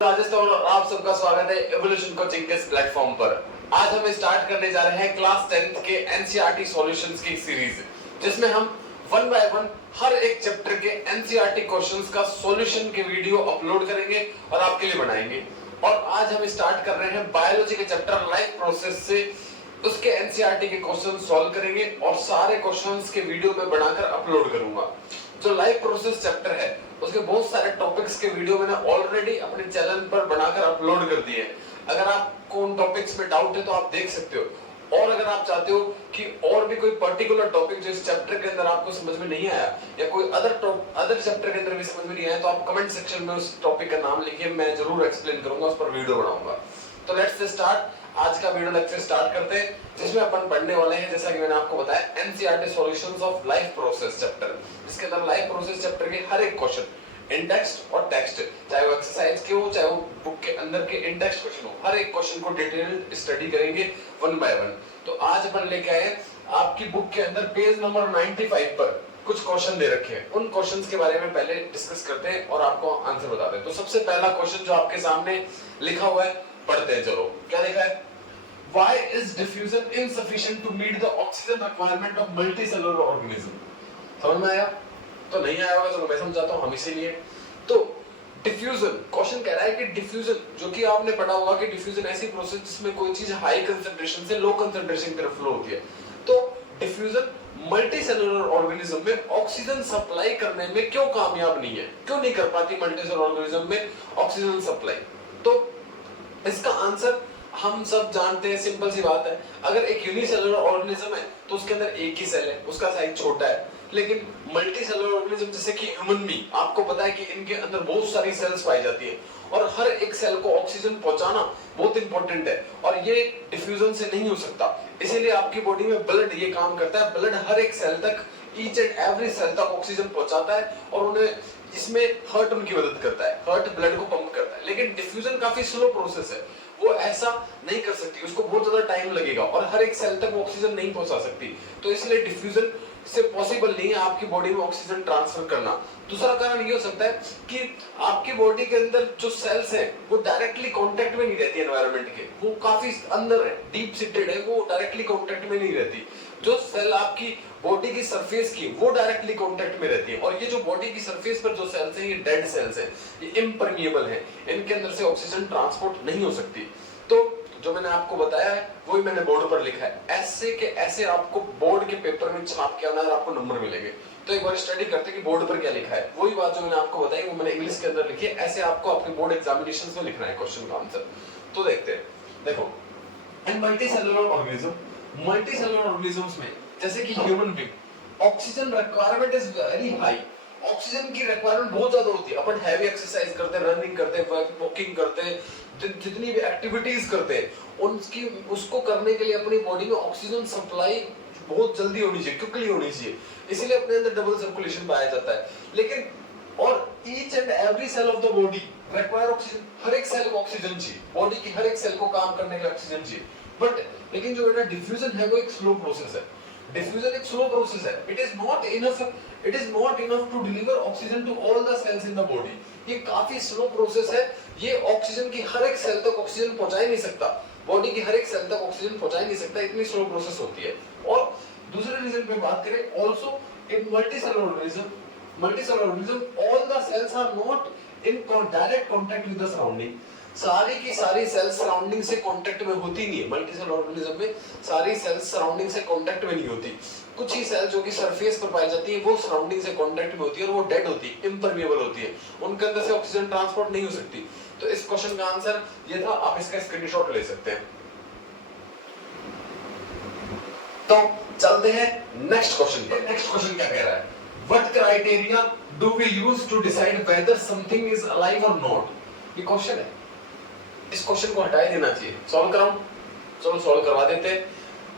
राजस्थान और आप सबका स्वागत है एवोल्यूशन कोचिंग के इस प्लेटफॉर्म पर। आज हम स्टार्ट करने जा रहे हैं क्लास 10th के एनसीईआरटी सॉल्यूशंस की सीरीज, जिसमें हम वन बाय वन हर एक चैप्टर के एनसीईआरटी क्वेश्चंस का सॉल्यूशन के वीडियो अपलोड करेंगे और आपके लिए बनाएंगे। और आज हम स्टार्ट कर रहे हैं बायोलॉजी के चैप्टर लाइफ प्रोसेस से, उसके एनसीईआरटी के क्वेश्चन सॉल्व करेंगे और सारे क्वेश्चंस के वीडियो में बनाकर अपलोड करूंगा। जो लाइफ प्रोसेस चैप्टर है उसके बहुत सारे टॉपिक्स के वीडियो मैंने ऑलरेडी अपने चैनल पर बनाकर अपलोड कर दिए। अगर आपको उन टॉपिक्स में डाउट है तो आप देख सकते हो, और अगर आप चाहते हो कि और भी कोई पर्टिकुलर टॉपिक जो इस चैप्टर के अंदर आपको समझ में नहीं आया या कोई अदर चैप्टर के अंदर भी समझ में नहीं आया, तो आप कमेंट सेक्शन में उस टॉपिक का नाम लिखिए, मैं जरूर एक्सप्लेन करूंगा, उस पर वीडियो बनाऊंगा। तो लेट्स स्टार्ट। आज का वीडियो लेक्चर स्टार्ट करते हैं, जिसमें अपन पढ़ने वाले हैं, जैसा कि मैंने आपको बताया, NCERT solutions of life process chapter. इसके अंदर लाइफ प्रोसेस चैप्टर के हर एक क्वेश्चन इंडेक्स और टेक्स्ट, चाहे वो एक्सरसाइज के हो चाहे वो बुक के अंदर के इंडेक्स क्वेश्चन हो, हर एक क्वेश्चन को डिटेल्ड स्टडी करेंगे वन बाय वन। तो आज अपन लेके आए आपकी बुक के अंदर पेज नंबर 95 पर कुछ क्वेश्चन दे रखे हैं। उन क्वेश्चंस के बारे में पहले डिस्कस करते हैं और आपको आंसर बताते हैं। तो सबसे पहला क्वेश्चन जो आपके सामने लिखा हुआ है, पढ़ते हैं। चलो, क्या लिखा है? Why is diffusion insufficient to meet the oxygen requirement of multicellular organism? समझ में आया? तो नहीं आया होगा, चलो मैं समझाता हूँ हम इसीलिए। तो डिफ्यूजन क्वेश्चन कह रहा है कि डिफ्यूजन, जो कि आपने पढ़ा होगा कि डिफ्यूजन ऐसी प्रोसेस जिसमें कोई चीज हाई कंसंट्रेशन से लो कंसंट्रेशन की तरफ फ्लो होती है। तो डिफ्यूजन मल्टीसेलुलर ऑर्गेनिज्म में ऑक्सीजन सप्लाई करने में क्यों कामयाब नहीं है, क्यों नहीं कर पाती मल्टीसेलुलर ऑर्गेनिज्म में ऑक्सीजन सप्लाई? तो इसका आंसर हम सब जानते हैं, सिंपल सी बात है। अगर एक यूनिसेलुलर ऑर्गेनिज्म है तो उसके अंदर एक ही सेल है, उसका साइज छोटा है। लेकिन मल्टी सेलुलर ऑर्गेनिज्म जैसे कि ह्यूमन बीइंग, आपको पता है कि इनके अंदर बहुत सारी सेल्स पाई जाती है और हर एक सेल को ऑक्सीजन पहुंचाना बहुत इंपॉर्टेंट है और ये डिफ्यूजन से नहीं हो सकता। इसीलिए आपकी बॉडी में ब्लड ये काम करता है, ब्लड हर एक सेल तक, ईच एंड एवरी सेल तक ऑक्सीजन पहुंचाता है और उन्हें इसमें हार्ट उनकी मदद करता है, हार्ट ब्लड को पंप करता है। लेकिन डिफ्यूजन काफी स्लो प्रोसेस है, वो ऐसा नहीं कर सकती, उसको बहुत ज्यादा टाइम लगेगा और हर एक सेल तक ऑक्सीजन नहीं पहुंचा सकती। तो इसलिए डिफ्यूजन से पॉसिबल नहीं है आपकी बॉडी में ऑक्सीजन ट्रांसफर करना। दूसरा कारण ये हो सकता है कि आपकी बॉडी के अंदर जो सेल्स हैं वो डायरेक्टली कांटेक्ट में नहीं रहती एनवायरनमेंट के, वो काफी अंदर है, डीप सीटेड है, वो डायरेक्टली कांटेक्ट में नहीं रहती। जो सेल आपकी बॉडी की सरफेस की वो डायरेक्टली कांटेक्ट में रहती है, और ये जो बॉडी की सरफेस पर जो सेल्स हैं ये डेड सेल्स हैं, ये इम्परमिएबल हैं, इनके अंदर से ऑक्सीजन ट्रांसपोर्ट नहीं हो सकती। तो जो मैंने आपको बताया है वही मैंने बोर्ड पर लिखा है, ऐसे के ऐसे आपको बोर्ड के पेपर में छाप के आना है, आपको नंबर मिलेंगे। तो एक बार स्टडी करते कि बोर्ड पर क्या लिखा है। वही बात जो मैंने आपको बताई वो मैंने इंग्लिश के अंदर लिखी है, ऐसे आपको अपने बोर्ड एग्जामिनेशन में लिखना है क्वेश्चन का आंसर। तो देखते हैं, देखो, and multicellular organism, multicellular organisms में जैसे कि human being, oxygen requirement is very high, oxygen की रिक्वायरमेंट बहुत ज्यादा होती है। अपन हैवी एक्सरसाइज करते हैं, रनिंग करते हैं, वॉकिंग करते हैं, जितनी भी एक्टिविटीज करते हैं उनकी उसको करने के लिए अपनी बॉडी में ऑक्सीजन सप्लाई बहुत जल्दी होनी चाहिए, क्विकली होनी चाहिए, इसीलिए अपने अंदर डबल सर्कुलेशन पाया जाता है। लेकिन और each and every cell of the body require oxygen, हर एक सेल को ऑक्सीजन चाहिए, बॉडी की हर एक सेल को काम करने के लिए ऑक्सीजन चाहिए। बट लेकिन जो बेटा डिफ्यूजन है वो एक स्लो प्रोसेस है, डिफ्यूजन एक स्लो प्रोसेस है। It is not enough to deliver oxygen to all the cells in the body. ये काफी स्लो प्रोसेस है, ये ऑक्सीजन की हर एक सेल तक ऑक्सीजन पहुंचा ही नहीं सकता, बॉडी की हर एक सेल तक ऑक्सीजन पहुंचा ही नहीं सकता, इतनी स्लो प्रोसेस होती है। और दूसरे रीजन पे बात करें, also in multicellular organism all the cells are not in direct contact with the surrounding. सारी की सारी सेल्स सराउंडिंग से कांटेक्ट में होती नहीं है, मल्टीसेलुलर ऑर्गेनिज्म में सारी सेल्स सराउंडिंग से कांटेक्ट में नहीं होती। कुछ ही सेल जो कि सरफेस पर पाई जाती है वो सराउंडिंग से कांटेक्ट में होती है और वो डेड होती है, इम्परमिएबल होती है, उनके अंदर से ऑक्सीजन ट्रांसपोर्ट नहीं हो सकती। तो इस क्वेश्चन का आंसर ये था, आप इसका स्क्रीनशॉट ले सकते हैं। तो चलते हैं नेक्स्ट क्वेश्चन पर। नेक्स्ट क्वेश्चन क्या कह रहा है? What criteria do we use to decide whether something is alive or not? ये क्वेश्चन है, इस क्वेश्चन को हटा ही देना चाहिए। सॉल्व कराऊं? चलो सॉल्व करवा देते हैं।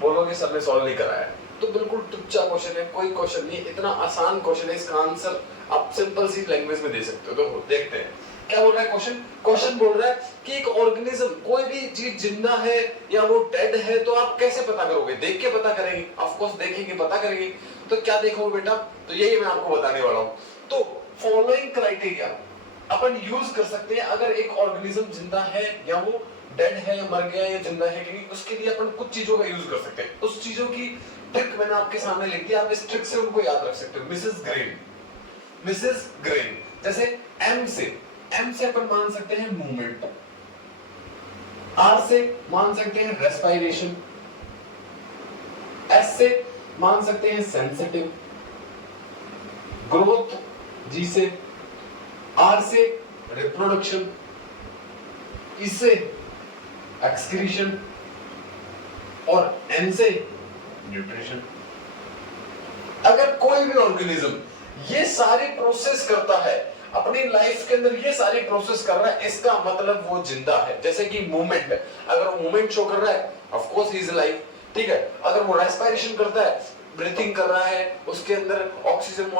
बोलोगे सर ने सॉल्व नहीं कराया, तो बिल्कुल टुच्चा क्वेश्चन है, कोई क्वेश्चन नहीं, इतना आसान क्वेश्चन है, इसका आंसर आप सिंपल सी लैंग्वेज में दे सकते हो। तो देखते हैं क्या बोल रहा है क्वेश्चन। क्वेश्चन बोल रहा है कि एक ऑर्गेनिज्म, कोई भी चीज जिंदा है या वो डेड है, तो आप कैसे पता करोगे? देख के पता करेंगे, ऑफ कोर्स देखेंगे, पता करेंगे। तो क्या देखोगे बेटा? तो यही मैं आपको बताने वाला हूं। तो फॉलोइंग क्राइटेरिया, अपन यूज कर सकते हैं अगर एक ऑर्गेनिज्म जिंदा है या वो डेड है या मर गया या जिंदा है कि नहीं, उसके लिए अपन कुछ चीजों का यूज कर सकते हैं। उस चीजों की ट्रिक मैंने आपके सामने लिख दी, आप इस ट्रिक से उनको याद रख सकते हो। मिसेस ग्रेन, मिसेस ग्रेन, जैसे एम से अपन मान सकते हैं मूवमेंट, आर से मान सकते हैं रेस्पिरेशन, एस से मान सकते हैं सेंसिटिव, ग्रोथ जी से, आर से रिप्रोडक्शन, इससे एक्सक्रीशन और एन से न्यूट्रिशन। अगर कोई भी ऑर्गेनिज्म ये सारी प्रोसेस करता है अपनी लाइफ के अंदर, ये सारी प्रोसेस कर रहा है, इसका मतलब वो जिंदा है। जैसे कि मूवमेंट, अगर वो मूवमेंट शो कर रहा है of course he is alive, ठीक है। अगर वो रेस्पिरेशन करता है, ब्रीथिंग कर रहा है, उसके अंदर ऑक्सीजन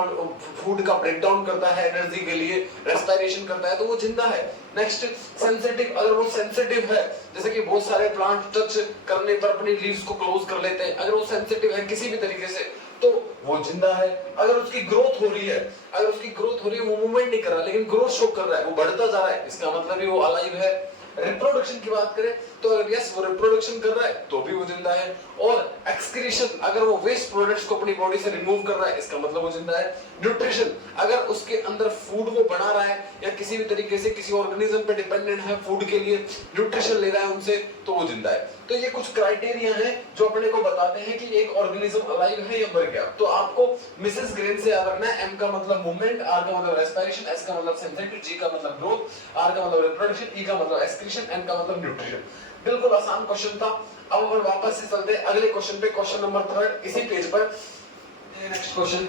फूड का ब्रेकडाउन करता है एनर्जी के लिए, रेस्पिरेशन करता है, तो वो जिंदा है। नेक्स्ट सेंसिटिव, अगर वो सेंसिटिव है, जैसे कि बहुत सारे प्लांट टच करने पर अपनी लीव्स को क्लोज कर लेते हैं, अगर वो सेंसिटिव है किसी भी तरीके से तो वो जिंदा है। अगर उसकी ग्रोथ हो रही है, अगर उसकी ग्रोथ हो रही है, वो मूवमेंट नहीं कर रहा लेकिन ग्रोथ शो कर रहा है, वो बढ़ता जा रहा है, इसका मतलब ही वो अलाइव है। रिप्रोडक्शन की बात करें तो अगर यस वो रिप्रोडक्शन कर रहा है तो भी वो जिंदा है। और एक्सक्रीशन, अगर वो वेस्ट प्रोडक्ट्स को अपनी बॉडी से रिमूव कर रहा है, इसका मतलब वो जिंदा है। न्यूट्रिशन, अगर उसके अंदर फूड वो बना रहा है या किसी भी तरीके से किसी ऑर्गेनिज्म पे डिपेंडेंट है, फूड के लिए न्यूट्रिशन ले रहा है उनसे, तो वो जिंदा है। तो ये कुछ क्राइटेरिया हैं जो अपने को बताते हैं कि एक ऑर्गेनिज्म अलाइव है या मर गया। तो आपको मिसेस ग्रेन से याद रखना है, एम का मतलब मूवमेंट, आर का मतलब रेस्पिरेशन, एस का मतलब सेंसिटिव, जी का मतलब ग्रोथ, आर का मतलब रिप्रोडक्शन, ई का मतलब एक्सक्रीशन, एन का मतलब न्यूट्रिशन। बिल्कुल आसान क्वेश्चन था। अब अपन वापस से चलते हैं अगले क्वेश्चन पे, क्वेश्चन नंबर 3 इसी पेज पर। नेक्स्ट क्वेश्चन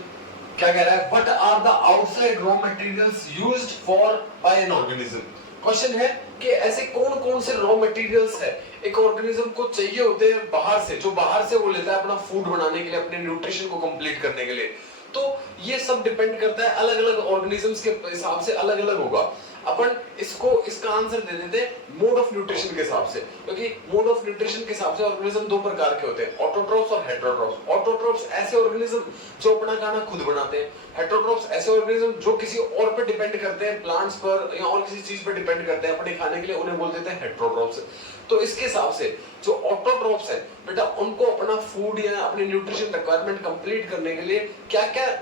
क्या कह रहा है, what are the outside raw materials used for by an organism. Question है कि ऐसे कौन कौन से रॉ मटेरियल्स है एक ऑर्गेनिज्म को चाहिए होते हैं बाहर से, जो बाहर से वो लेता है अपना फूड बनाने के लिए, अपने न्यूट्रिशन को कंप्लीट करने के लिए। तो ये सब डिपेंड करता है अलग अलग ऑर्गेनिजम्स के हिसाब से अलग अलग होगा। अपन इसको इसका आंसर दे देते हैं मोड ऑफ न्यूट्रिशन के हिसाब से, क्योंकि मोड ऑफ न्यूट्रिशन के हिसाब से ऑर्गेनिज्म दो प्रकार के होते हैं, ऑटोट्रोफ्स और हेटेरोट्रोफ्स। ऑटोट्रोफ्स ऐसे ऑर्गेनिज्म जो अपना खाना खुद बनाते हैं, हेटेरोट्रोफ्स ऐसे ऑर्गेनिज्म जो किसी और पे डिपेंड करते हैं, प्लांट्स पर या और किसी चीज पर डिपेंड करते हैं अपने खाने के लिए, उन्हें बोल देते हैं हेटेरोट्रोफ्स। तो इसके हिसाब से जो ऑटोट्रोफ्स है बेटा, उनको अपना फूड या अपनी न्यूट्रिशन रिक्वायरमेंट कंप्लीट करने के लिए क्या क्या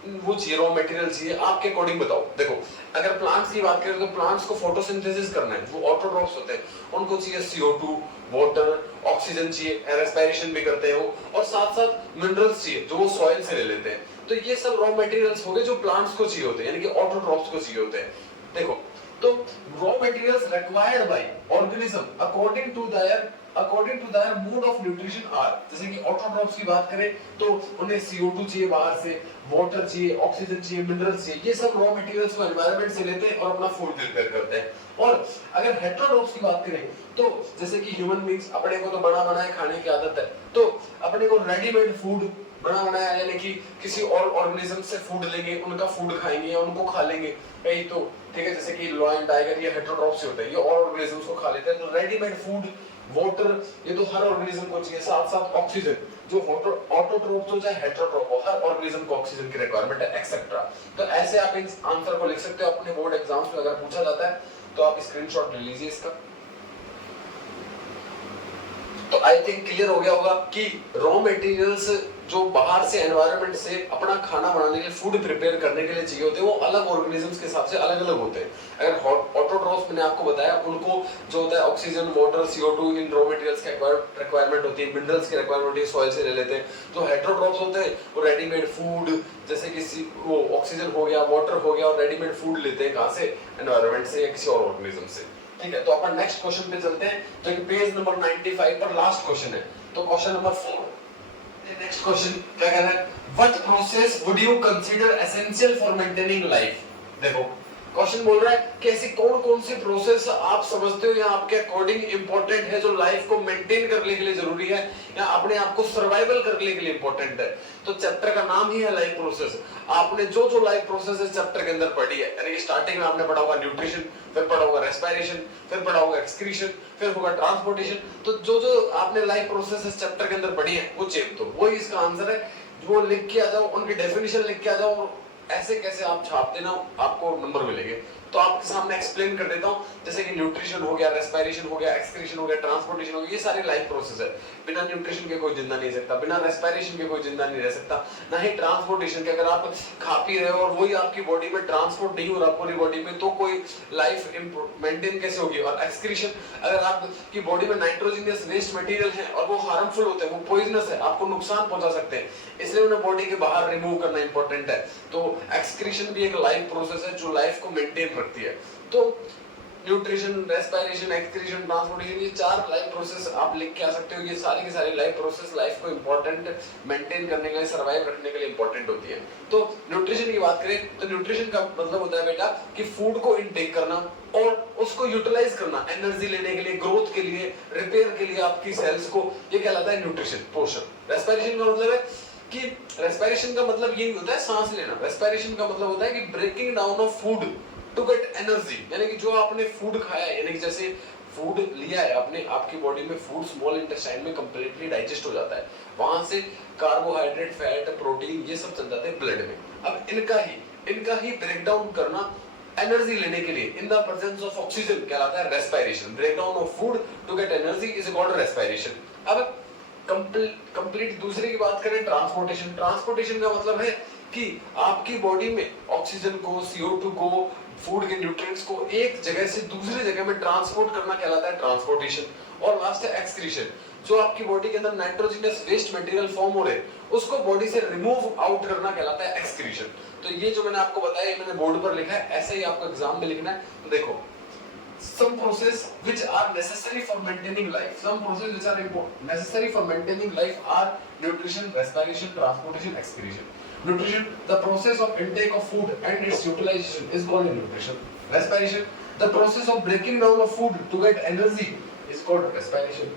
वो चाहिए, रॉ मटेरियल चाहिए, आपके अकॉर्डिंग बताओ। देखो अगर प्लांट्स की बात करें तो प्लांट्स को फोटोसिंथेसिस करना है, वो ऑटोट्रोफ्स होते हैं, उनको चाहिए CO2, वाटर, ऑक्सीजन चाहिए, रेस्पिरेशन भी करते हैं वो, और साथ साथ मिनरल्स चाहिए जो वो सॉइल से ले लेते हैं। तो ये सब रॉ मटेरियल्स हो गए जो प्लांट्स को चाहिए होते हैं, यानी कि ऑटोट्रोफ्स को चाहिए होते हैं। देखो तो raw materials required by organism according to their mode of nutrition are, जैसे कि ऑटोट्रोफ्स की बात करें तो उन्हें CO2 चाहिए बाहर से, वाटर चाहिए, ऑक्सीजन चाहिए, मिनरल्स चाहिए, ये सब रॉ मटेरियल्स को एनवायरनमेंट से लेते हैं और अपना फूड प्रिपेयर करते हैं। और अगर हेटेरोट्रोफ्स की बात करें तो जैसे कि ह्यूमन बीइंग्स, अपने को तो बना बनाए खाने की आदत है, तो अपने को रेडीमेड फूड बना बनाया, यानी कि किसी और ऑर्गेनिज्म से फूड लेंगे, उनका फूड खाएंगे या उनको खा लेंगे, यही तो ठीक है। जैसे कि लॉयन, टाइगर, ये हेटेरोट्रोफ्स होते हैं, ये और ऑर्गेनिजम्स को खा लेते हैं। तो रेडीमेड फूड, वाटर, ये तो हर ऑर्गेनिज्म को चाहिए, साथ साथ ऑक्सीजन, जो ऑटोट्रोफ हो चाहे हेटेरोट्रोफ हो, हर ऑर्गेनिज्म को ऑक्सीजन की रिक्वायरमेंट है, एक्सेट्रा। तो ऐसे आप इन आंसर को लिख सकते हो अपने बोर्ड एग्जाम्स में, अगर पूछा जाता है तो आप स्क्रीनशॉट ले लीजिए इसका। तो आई थिंक क्लियर हो गया होगा कि रॉ मटेरियल्स जो बाहर से एनवायरनमेंट से अपना खाना बनाने के लिए, फूड प्रिपेयर करने के लिए चाहिए होते हैं, वो अलग ऑर्गेनिजम्स के हिसाब से अलग अलग होते हैं। अगर ऑटोट्रोफ्स मैंने आपको बताया, उनको जो होता है ऑक्सीजन, वाटर, CO2 इन रॉ मटेरियल्स की रिक्वायरमेंट होती है, मिनरल्स की रिक्वायरमेंट होती है, सॉइल से ले लेते हैं। जो हेटेरोट्रोफ्स होते हैं वो रेडीमेड फूड, जैसे कि वो ऑक्सीजन हो गया, वाटर हो गया, और रेडीमेड फूड लेते हैं कहां से, एनवायरनमेंट से या किसी और ऑर्गेनिज्म से। ठीक है, तो अपन नेक्स्ट क्वेश्चन पे चलते हैं जो कि पेज नंबर 95 पर लास्ट क्वेश्चन है। तो क्वेश्चन नंबर 4, नेक्स्ट क्वेश्चन क्या कह रहा है, what process would you consider essential for maintaining life. देखो क्वेश्चन बोल रहा है कि ऐसी कौन कौन सी प्रोसेस आप समझते हो या आपके अकॉर्डिंग इंपॉर्टेंट है, जो लाइफ को मेंटेन करने के लिए जरूरी है या अपने आप को सर्वाइवल करने के लिए इंपॉर्टेंट है। तो चैप्टर का नाम ही है लाइफ प्रोसेस। आपने जो जो लाइफ प्रोसेस इस चैप्टर के अंदर पढ़ी है, यानी कि स्टार्टिंग में आपने पढ़ा होगा न्यूट्रिशन, फिर पढ़ा होगा रेस्पिरेशन, फिर पढ़ा होगा एक्सक्रीशन, फिर होगा ट्रांसपोर्टेशन। तो जो जो आपने लाइफ प्रोसेस इस चैप्टर के अंदर पढ़ी है वो चेक, तो वही इसका आंसर है। वो लिख के आ जाओ, उनकी डेफिनेशन लिख के आ जाओ, ऐसे कैसे आप छाप देना आपको नंबर मिलेंगे। तो आपके सामने एक्सप्लेन कर देता हूँ, जैसे कि न्यूट्रिशन हो गया, रेस्पिरेशन हो गया, एक्सक्रीशन हो गया, ट्रांसपोर्टेशन हो गया, ये सारे लाइफ प्रोसेस है। बिना न्यूट्रिशन के कोई जिंदा नहीं सकता, बिना रेस्पिरेशन के कोई जिंदा नहीं रह सकता, ना ही ट्रांसपोर्टेशन के। अगर आप खा पी रहे हो और वही आपकी बॉडी में ट्रांसपोर्ट नहीं हो रहा पूरी बॉडी में, तो कोई लाइफ मेंटेन कैसे होगी। और एक्सक्रीशन, अगर आपकी बॉडी में नाइट्रोजनियस वेस्ट मटेरियल है और वो हार्मफुल होते हैं, वो पॉइजनस है, आपको नुकसान पहुंचा सकते हैं, इसलिए उन्हें बॉडी के बाहर रिमूव करना इंपॉर्टेंट है। तो एक्सक्रीशन भी एक लाइफ प्रोसेस है जो लाइफ को मेंटेन रखती है। तो न्यूट्रिशन, रेस्पिरेशन, एक्सक्रीशन, ट्रांसपोर्टेशन, ये 4 लाइफ प्रोसेस आप लिख के आ सकते हो। ये सारी की सारी लाइफ प्रोसेस लाइफ को इंपॉर्टेंट मेंटेन करने के लिए, सर्वाइव रखने के लिए इंपॉर्टेंट होती है। तो न्यूट्रिशन की बात करें तो न्यूट्रिशन का मतलब होता है बेटा कि फूड को इनटेक करना और उसको यूटिलाइज करना एनर्जी लेने के लिए, ग्रोथ के लिए, रिपेयर के लिए आपकी सेल्स को, ये कहलाता है न्यूट्रिशन, पोषण। रेस्पिरेशन का मतलब है कि रेस्पिरेशन का मतलब यही होता है सांस लेना। रेस्पिरेशन का मतलब होता है कि breaking down of food to get energy, यानी कि जो आपने फूड खाया है, यानी कि जैसे फूड लिया है आपने, आपकी बॉडी में फूड स्मॉल इंटेस्टाइन में कंप्लीटली डाइजेस्ट हो जाता है, वहां से कार्बोहाइड्रेट, फैट, प्रोटीन ये सब चल जाते हैं ब्लड में। अब इनका ही ब्रेक डाउन करना एनर्जी लेने के लिए in the presence of oxygen कहलाता है respiration. Break down of food to get energy is called respiration. अब कंप्लीट दूसरे की बात करें, ट्रांसपोर्टेशन। ट्रांसपोर्टेशन का मतलब है कि आपकी बॉडी में ऑक्सीजन को, CO2 को, फूड के न्यूट्रिएंट्स को एक जगह से दूसरी जगह में ट्रांसपोर्ट करना कहलाता है ट्रांसपोर्टेशन। और लास्ट है एक्सक्रीशन, जो आपकी बॉडी के अंदर नाइट्रोजनस वेस्ट मटेरियल फॉर्म हो रहे उसको बॉडी से रिमूव आउट करना कहलाता है एक्सक्रीशन। तो ये जो मैंने आपको बताया, ये मैंने बोर्ड पर लिखा है, ऐसे ही आपको एग्जाम में लिखना है। तो देखो, some process which are necessary for maintaining life, some process which are necessary for maintaining life are nutrition, respiration, transportation, excretion. Nutrition, the process of intake of food and its utilization is called nutrition. Respiration, the process of breaking down of food to get energy is called respiration.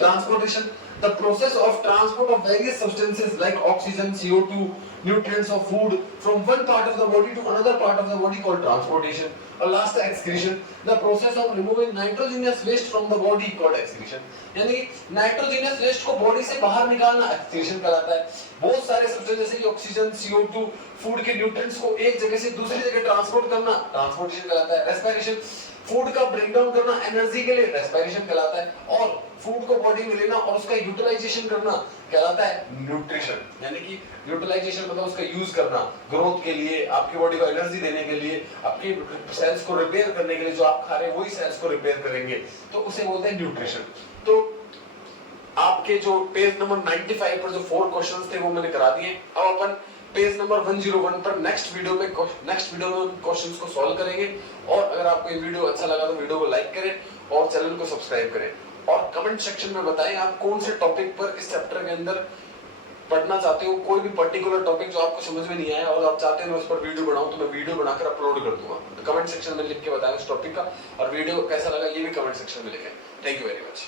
Transportation, the process of transport of various substances like oxygen, CO2, nutrients of food from one part of the body to another part of the body called transportation. और last है excretion, the process of removing nitrogenous waste from the body called excretion. यानी nitrogenous waste को body से बाहर निकालना excretion कहलाता है। बहुत सारे सब्सटेंस जैसे कि ऑक्सीजन, CO2, फूड के न्यूट्रिएंट्स को एक जगह से दूसरी जगह ट्रांसपोर्ट करना ट्रांसपोर्टेशन कहलाता है। रेस्पिरेशन, फूड का ब्रेक डाउन करना एनर्जी के लिए रेस्पिरेशन कहलाता है। और फूड को बॉडी में लेना और उसका यूटिलाइजेशन करना कहलाता है न्यूट्रिशन। यानी कि यूटिलाइजेशन मतलब उसका यूज करना ग्रोथ के लिए, आपकी बॉडी को एनर्जी देने के लिए, आपकी सेल्स को रिपेयर करने के लिए, जो आप खा रहे हैं वही सेल्स को रिपेयर करेंगे, तो उसे बोलते हैं न्यूट्रिशन। तो आपके जो पेज नंबर 95 पर जो 4 क्वेश्चंस थे वो मैंने करा दिए। अब अपन पेज नंबर 101 पर नेक्स्ट वीडियो में क्वेश्चंस को सॉल्व करेंगे। और अगर आपको ये वीडियो अच्छा लगा तो वीडियो को लाइक करें और चैनल को सब्सक्राइब करें। और कमेंट सेक्शन में बताएं आप कौन से टॉपिक पर इस चैप्टर के अंदर पढ़ना चाहते हो। कोई भी पर्टिकुलर टॉपिक जो आपको समझ में नहीं आया और आप चाहते हैं मैं उस पर वीडियो बनाऊं, तो मैं वीडियो बनाकर अपलोड कर दूंगा। तो कमेंट सेक्शन में लिख के बताएं उस टॉपिक का, और वीडियो कैसा लगा ये भी कमेंट सेक्शन में लिखें। Thank you very much.